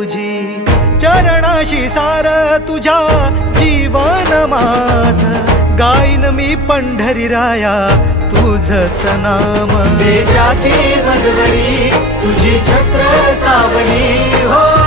तुझी, चरणाशी सार तुझ्या जीवन माझ, गाईन मी पंढरी राया तुझच नाम. देशाची मजबरी तुझी छत्र सावली हो.